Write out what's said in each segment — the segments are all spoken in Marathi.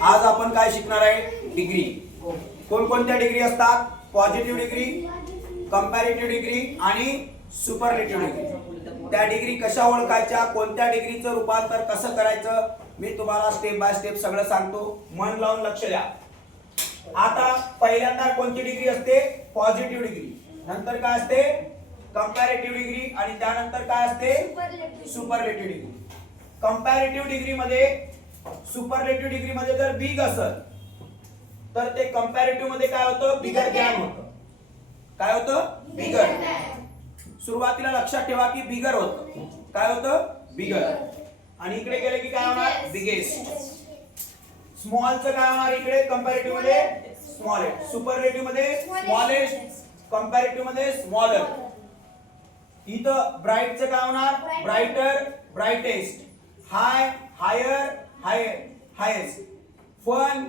आज आपण काय शिकणार आहे? डिग्री. कोणकोणत्या डिग्री असतात? पॉझिटिव्ह डिग्री, कंपॅरेटिव्ह डिग्री आणि सुपरलेटिव्ह डिग्री. त्या डिग्री कशा ओळखायच्या, कोणत्या डिग्रीचं रूपांतर कसं करायचं मी तुम्हाला स्टेप बाय स्टेप सगळं सांगतो. मन लावून लक्ष द्या. आता पहिल्यांदा कोणती डिग्री असते? Positive degree. नंतर काय असते? कंपॅरेटिव्ह डिग्री आणि त्यानंतर काय असते? Superlative degree. कंपॅरेटिव्ह डिग्री मध्ये, सुपरलेटिव्ह डिग्री मध्ये जर बिग असेल तर ते कंपॅरेटिव्ह मध्ये काय होतं? बिगर दॅन होतं. काय होतं? बिगर. सुरुवातीला लक्षात ठेवा की बिगर होतं. काय होतं? बिगर. आणि इकडे गेले की काय होणार? बिगेस्ट. स्मॉलचं काय होणार इकडे? कंपॅरेटिव्ह मध्ये स्मॉलेस्ट, सुपरलेटिव्ह मध्ये स्मॉलेस्ट, कंपॅरेटिव्ह मध्ये स्मॉलर. इथं ब्राईटचं काय होणार? Brighter, brightest. High, higher, highest. Fun,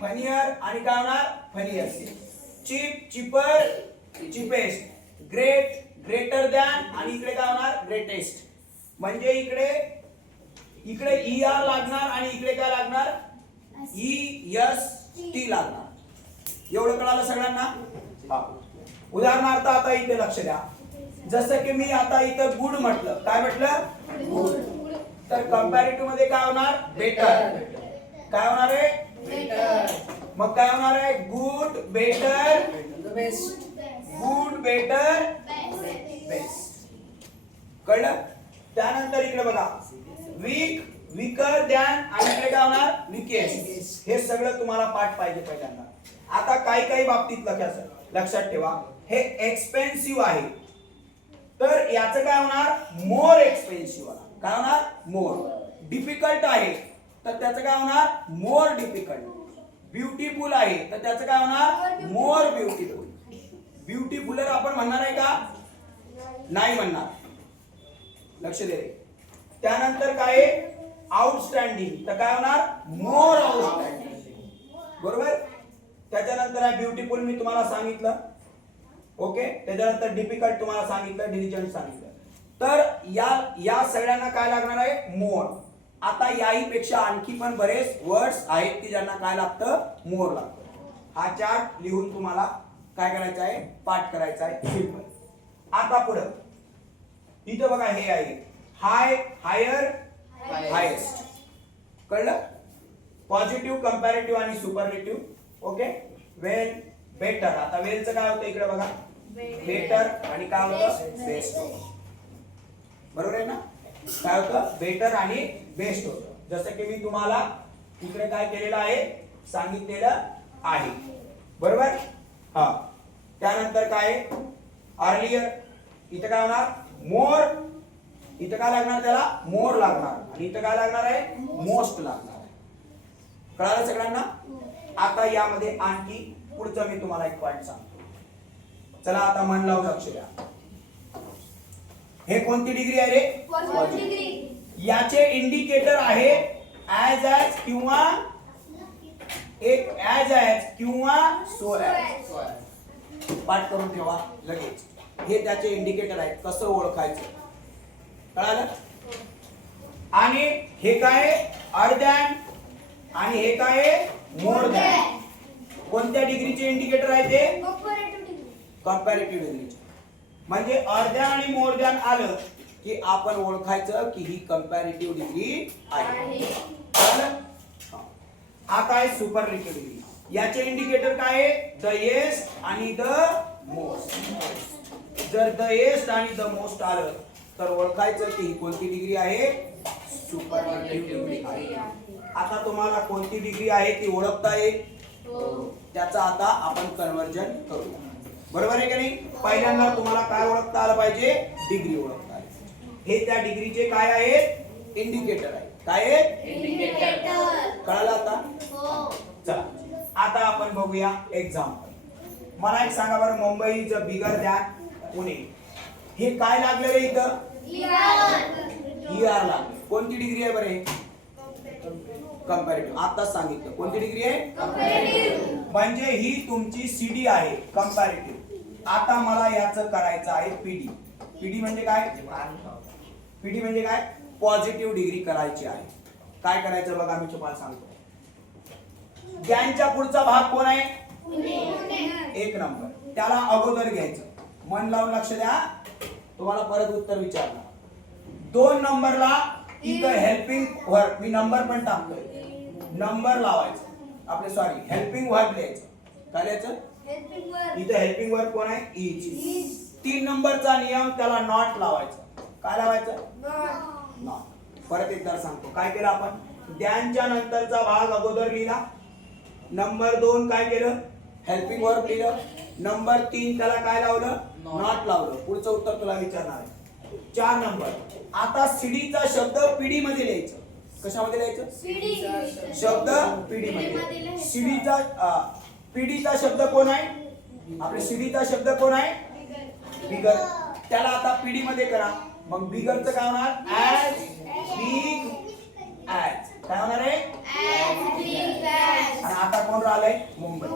funnier आणि काय होणार? Funniest. Cheap, cheaper, cheapest. Great, greater than आणि इकडे काय होणार? ग्रेटेस्ट. म्हणजे इकडे ई आर लागणार आणि इकडे काय लागणार? ई एस टी लागणार. एवढं कळालं सगळ्यांना? उदाहरणार्थ आता इथे लक्ष द्या. जसं की मी आता इथं गुड म्हटलं. काय म्हटलं? गुड. तर कंपॅरेटिव्ह मध्ये काय होणार? बेटर. काय होणार आहे? बेटर. मग काय होणार आहे? Good, better, best. Good, better, best. कळलं? त्यानंतर इकडे बघा. वीक, वीकर दॅन आणि इकडे काय होणार? वीकेस्ट. हे सगळं तुम्हाला पाठ पाहिजे पहिल्यांदा. आता काही बाबतीत लक्षात ठेवा. हे एक्सपेन्सिव्ह आहे तर याचं काय होणार? मोर एक्सपेन्सिव्ह. काय होणार? मोर. डिफिकल्ट आहे तर त्याचं काय होणार? More difficult. ब्युटिफुल आहे तर त्याचं काय होणार? मोर ब्युटिफुल. ब्युटिफुलर आपण म्हणणार आहे का? नाही म्हणणार. लक्ष दे. त्यानंतर काय? आउटस्टँडिंग तर काय होणार? मोर आउटस्टँडिंग. बरोबर. त्याच्यानंतर आहे ब्युटिफुल मी तुम्हाला सांगितलं. ओके. त्याच्यानंतर डिफिकल्ट तुम्हाला सांगितलं, डिलिजंट सांगितलं. तर या सगळ्यांना काय लागणार आहे? मोर. आता याही पेक्षा आणखी पण बरेच वर्ड्स आहेत की ज्यांना काय लागतं? मोर लागतं. हा चार्ट लिहून तुम्हाला काय करायचं आहे? पाठ करायचा आहे. सिंपल. आता पुढे इथं बघा हे आहे हाय, हायर, हायेस्ट. कळलं? पॉझिटिव्ह, कंपॅरेटिव्ह आणि सुपरलेटिव्ह. ओके. वेल, बेटर. आता वेलचं काय होतं इकडे बघा? बेटर आणि काय होतं? बेस्ट होतं. बरोबर आहे ना? काय होतं? बेटर आणि बेस्ट होतं. जसं की मी तुम्हाला इकडे काय केलेलं आहे? सांगितलेलं आहे. बरोबर. हा. त्यानंतर काय? अर्लियर. इथं काय होणार? मोर. इथं काय लागणार? त्याला मोर लागणार. आणि इथं काय लागणार आहे? मोस्ट लागणार आहे. कळालं सगळ्यांना? आता यामध्ये आणखी पुढचं मी तुम्हाला एक पॉइंट सांगतो. चला आता मन लावून लक्ष द्या. हे कोणती डिग्री आहे रे? Positive degree. याचे इंडिकेटर आहे ऍज किंवा एक ऍज किंवा सो ऍज. पाठ करून ठेवा लगेच. हे त्याचे इंडिकेटर आहेत. कसं ओळखायचं? कळालं? आणि हे काय? ऑर दॅन आणि हे काय? More than. कोणत्या डिग्रीचे इंडिकेटर आहे ते? कंपॅरेटिव्ह डिग्रीचे. म्हणजे ऑर दॅन आणि मोर दॅन आलं की आपण ओळखायचं की ही कंपॅरेटिव्ह डिग्री आहे. कळालं? आता आहे सुपरलेटिव्ह डिग्री. याचे इंडिकेटर काय आहे? द येस्ट आणि द मोस्ट. जर द येस्ट आणि द मोस्ट आलं तर ओळखायचं की ही कोणती डिग्री आहे? सुपरलेटिव्ह डिग्री आहे. आता तुम्हाला कोणती डिग्री आहे ती ओळखता येईल. त्याचा आता आपण कन्वर्जन करू. बरोबर आहे का नाही? पहिल्यांदा तुम्हाला काय ओळखता आलं पाहिजे? डिग्री ओळखता आली. हे त्या डिग्रीचे काय आहेत? इंडिकेटर आहे. काय आहे? इंडिकेटर. कळालं आता? चला आता आपण बघूया एक्झाम्पल. मला एक सांगा बरं. मुंबईचं बिगर दॅन पुणे. हे काय लागलं रे इथं? ई आर लागले. कोणती डिग्री आहे बरे? कंपॅरेटिव्ह. आताच सांगितलं. कोणती डिग्री आहे? कंपॅरेटिव्ह. म्हणजे ही तुमची सीडी आहे कंपॅरेटिव्ह. आता मला याचं करायचं आहे पीडी. पीडी म्हणजे काय? पीडी म्हणजे काय? पॉझिटिव्ह डिग्री करायची आहे. काय करायचं बघा मी तुम्हाला सांगतो. ज्ञानच्या पुढचा भाग कोण आहे? एक नंबर. त्याला अगोदर घ्यायचं. मन लावून लक्ष द्या, तुम्हाला परत उत्तर विचारणार. 2 नंबरला इथं हेल्पिंग वर्ब, मी नंबर पण टाकतोय, नंबर लावायचं आपले, सॉरी हेल्पिंग वर्ब लिहायचं. काय लिहायचं? इथं हेल्पिंग वर्ब कोण आहे? इज. 3 नंबरचा नियम, त्याला नॉट लावायचं. काय लावायचं? नॉट. परत एकदा सांगतो काय केलं आपण. ज्ञानच्या नंतरचा भाग अगोदर लिहिला. नंबर 2 काय केलं? हेल्पिंग वर्ब लिहिलं. नंबर 3 त्याला काय लावलं? नॉट लावलं. पुढचं उत्तर तुला विचारणार आहे. 4 नंबर, आता सीडीचा शब्द पीडी मध्ये लिहायचं. कशामध्ये लिहायचं? शब्द पीडी मध्ये. सीडीचा पीडीचा शब्द कोण आहे? आपले सीडीचा शब्द कोण आहे? बिगर. त्याला आता पीडी मध्ये करा. मग बिगरचं काय होणार? As big as. काय होणार आहे? आणि आता कोण राहिलंय? मुंबई.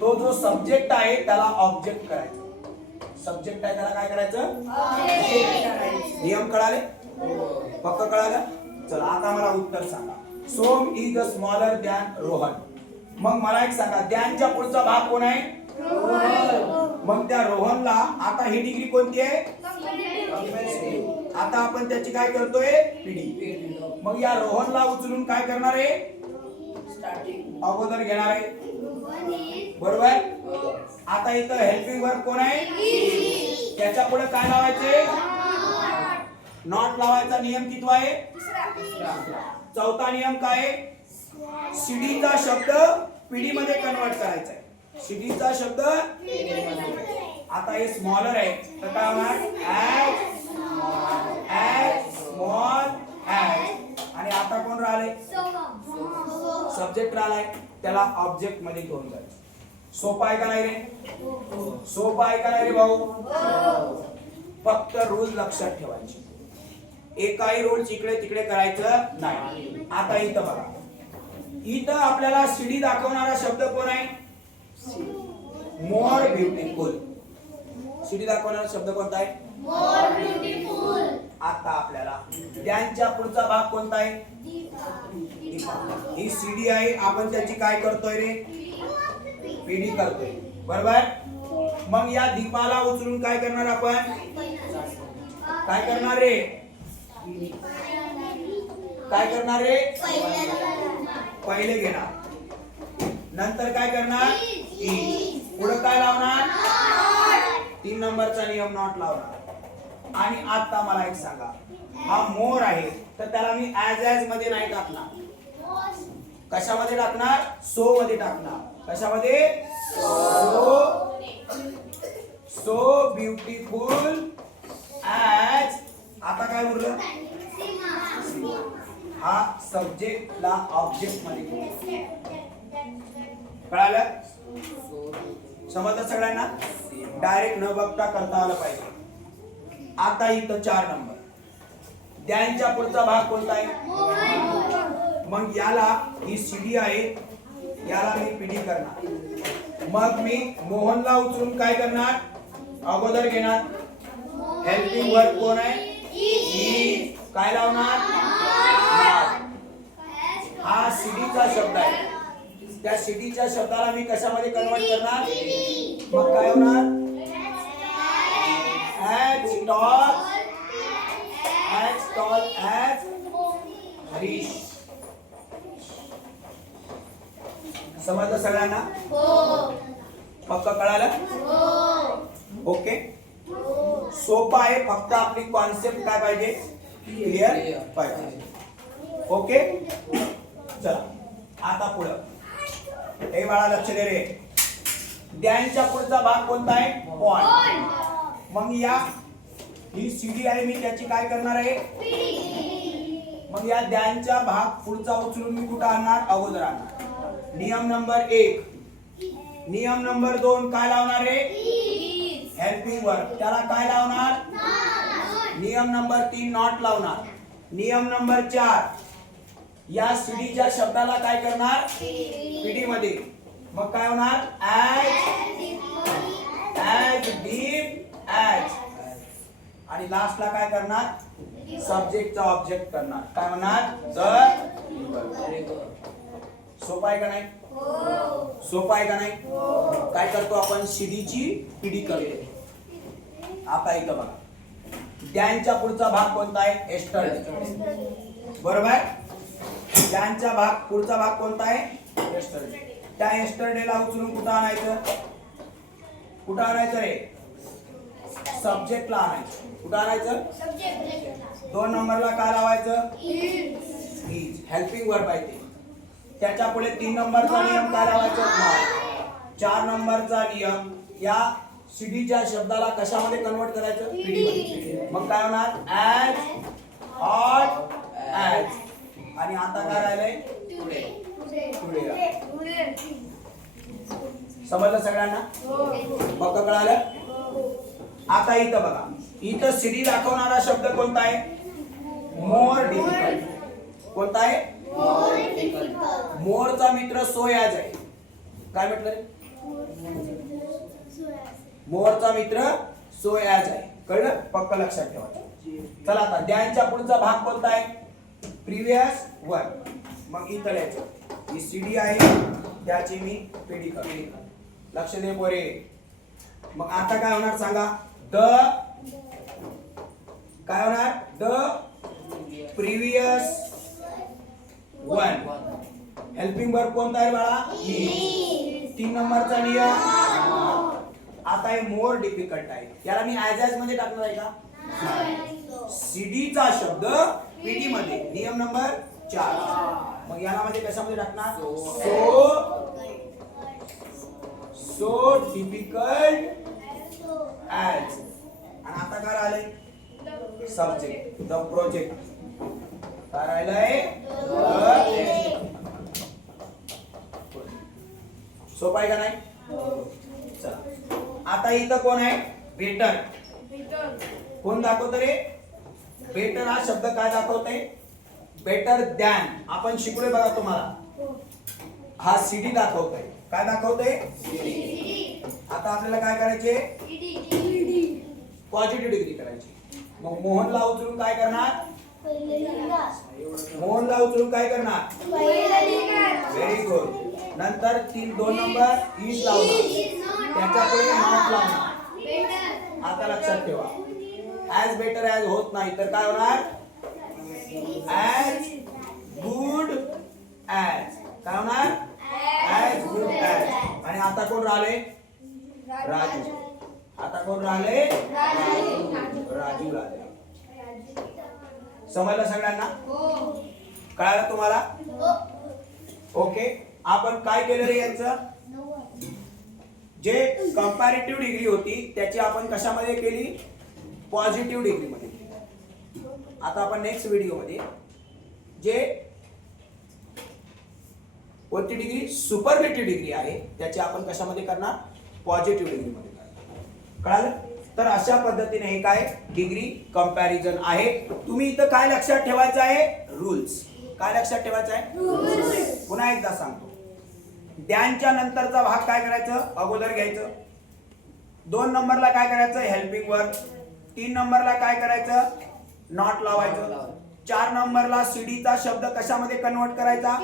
तो जो सब्जेक्ट आहे त्याला ऑब्जेक्ट करायचं. सब्जेक्ट आहे त्याला काय करायचं? नियम कळाले? पक्क कळालं? चला आता मला उत्तर सांगा. Som is the smaller than Rohan. मग मला एक सांगा, दॅनच्या पुढचा भाग कोण आहे? मग त्या रोहनला आता ही डिग्री कोणती आहे? आता आपण त्याची काय करतोय? पीडी. मग या रोहनला उचलून काय करणार आहे? अगोदर घेणार आहे. बरोबर. आता इथं हेल्पिंग वर्ब कोण आहे? त्याच्या पुढे काय लावायचे? नॉट लावायचा. नियम कितवा आहे? चौथा नियम काय आहे? सीडीचा शब्द पीडी मध्ये कन्वर्ट करायचा आहे. सीडीचा शब्द आता हे स्मॉलर आहे तर काय होणार? As small as. आणि आता कोण राहिले? सब्जेक्ट राहिलाय, त्याला ऑब्जेक्ट मध्ये घेऊन जायचं. सोपं आहे का नाही रे? सोपं आहे का नाही रे भाऊ? फक्त रूल लक्षात ठेवायचे. एकाही रूल इकडे तिकडे करायचं नाही. आता इथं बघा, इथं आपल्याला सीडी दाखवणारा शब्द कोण आहे? मोर ब्युटिफुल. सीडी दाखवणारा शब्द कोणता आहे? मोर ब्युटिफुल. आता आपल्याला त्यांच्या पुढचा भाग कोणता आहे? ही सीडी आहे, आपण त्याची काय करतोय रे? पीडी करतोय. बरोबर. मग या दीपाला उचलून काय करणार आपण? काय करणार रे? काय करणार रे? पहिले घेणार, नंतर काय करणार? पुढे काय लावणार? 3 नंबरचा नियम नॉट लावणार. आणि आता मला एक सांगा, हा मोर आहे तर त्याला मी ॲज मध्ये नाही टाकणार. कशामध्ये टाकणार? सो मध्ये टाकणार. कशामध्ये? So beautiful as. आता काय उरलं? हा सब्जेक्टला ऑब्जेक्ट मध्ये. कळालं? समजलं सगळ्यांना? डायरेक्ट न बघता करता आलं पाहिजे. आता इथं 4 नंबर, त्यांच्या पुढचा भाग कोणता आहे? मग याला ही सीडी आहे, याला मी पीडी करणार. मग मी मोहनला उचलून काय करणार? अगोदर घेणार. हेल्पिंग वर्ब कोण आहे? इज. काय लावणार? हा सीडीचा शब्द आहे, त्या सीडीच्या शब्दाला मी कशामध्ये कन्वर्ट करणार? मग काय होणार? As tall as Harish. समजलं सगळ्यांना? पक्क कळालं? ओके. सोपं आहे, फक्त आपली कॉन्सेप्ट काय पाहिजे? क्लिअर पाहिजे. ओके. चला आता पुढं. हे बाळा लक्ष दे रे. द्यांच्या पुढचा भाग कोणता आहे? पॉइंट. मग या ही सीडी आहे, मी त्याची काय करणार आहे? मग या द्यांचा भाग पुढचा उचलून मी कुठं आणणार? अगोदर आणणार. नियम नंबर 1. नियम नंबर 2 काय लावणार आहे? Helping verb. त्याला काय लावणार? नियम नंबर 3 नॉट लावणार. नियम नंबर 4 या सीडीच्या शब्दाला काय करणार? पीडी मध्ये. मग काय होणार? As deep as. आणि लास्टला काय करणार? सब्जेक्टचा ऑब्जेक्ट करणार. काय म्हणणार? द. सोपा आहे का नाही? सोपा आहे का नाही? काय करतो आपण? सीडीची पिढी करतो. आता इथं बघा, त्यांच्या पुढचा भाग कोणता आहे? एस्टरडे. बरोबर आहे. त्यांचा भाग पुढचा भाग कोणता आहे? एस्टरडे. त्या एस्टरडेला उचलून कुठं आणायचं? कुठं आणायचं रे? सब्जेक्टला आणायचं. कुठं आणायचं? 2 नंबरला काय लावायचं? इज. हेल्पिंग वर्ब आहे ते. त्याच्या पुढे 3 नंबरचा नियम काय लावायचा? 4 नंबरचा नियम या सीडीच्या शब्दाला कशामध्ये कन्वर्ट करायचं? पीडी मध्ये. मग काय होणार? As, hot, as. आणि आता काय राहिलंय? टुडे. समजलं सगळ्यांना? मग कळालं? आता इथं बघा, इथं सीडी दाखवणारा शब्द कोणता आहे? More difficult. कोणता आहे? मोरचा मित्र सोयाज आहे. काय म्हटलं रे? मोरचा मित्र सोयाज आहे. कळलं? पक्क लक्षात ठेवा. चला आता द्यांच्या पुढचा भाग कोणता आहे? Previous verb. मग इथं लिहायचं, ही सीडी आहे, त्याची मी पिढी करतो. लक्ष दे पोरे. मग आता काय होणार सांगा? द काय होणार? The previous one. Helping verb कोणता आहे बाळा? 3 नंबरचा नियम. आता हे मोर डिफिकल्ट आहे, याला मी ॲज मध्ये टाकणार आहे का? सीडीचा शब्द पीडी मध्ये. नियम नंबर 4. मग याला मध्ये कशामध्ये टाकणार? So difficult as. आणि आता काय राहिलंय? सब्जेक्ट. The project. काय राहिलंय? सोपा आहे का नाही? चला आता इथं कोण आहे? बेटर. कोण दाखवत रे? बेटर हा शब्द काय दाखवतोय? Better than. आपण शिकलोय बघा तुम्हाला. हा सीडी दाखवतोय. काय दाखवतोय? आता आपल्याला काय करायचे? पॉझिटिव्ह डिग्री करायची. मग मोहनला उचलून काय करणार? मोहनला उचलून काय करणार? Very good. नंतर 2 नंबर इज लावणार, त्याच्या पुढे नॉट लावणार. आता लक्षात ठेवा, ॲज बेटर ॲज होत नाही तर काय होणार? As good as. काय होणार? As good as. आणि आता कोण राहिले? राजू. आता कोण राहिले? राजू राहिले. समजलं सगळ्यांना? कळालं तुम्हाला? ओके. आपण काय केलं रे? यांचं जे कंपॅरेटिव्ह डिग्री होती त्याची आपण कशामध्ये केली? पॉझिटिव्ह डिग्री मध्ये. आता आपण नेक्स्ट व्हिडिओ मध्ये जे कोणती डिग्री? सुपरलेटिव्ह डिग्री आहे, त्याची आपण कशामध्ये करणार? पॉझिटिव्ह डिग्री मध्ये करणार. कळालं? तर अशा पद्धतीने हे काय डिग्री कंपॅरिझन आहे. तुम्ही इथं काय लक्षात ठेवायचं आहे? रूल्स. काय लक्षात ठेवायचं आहे? पुन्हा एकदा सांगतो. द्यांच्या नंतरचा भाग काय करायचं? अगोदर घ्यायचं. 2 नंबरला काय करायचं? Helping verb. 3 नंबरला काय करायचं? नॉट लावायचं. 4 नंबरला सीडीचा शब्द कशामध्ये कन्वर्ट करायचा?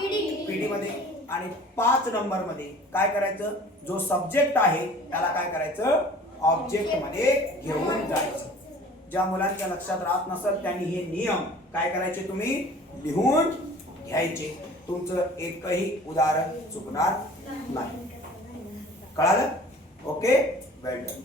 पीडी मध्ये. आणि 5 नंबर मध्ये काय करायचं? जो सब्जेक्ट आहे त्याला काय करायचं? ऑब्जेक्ट मध्ये घेऊन जायचं. ज्या मुलांच्या लक्षात राहत नसेल त्यांनी हे नियम काय करायचे? तुम्ही लिहून घ्यायचे. तुमचं एकही उदाहरण चुकणार नाही. कळालं? ओके, वेल डन.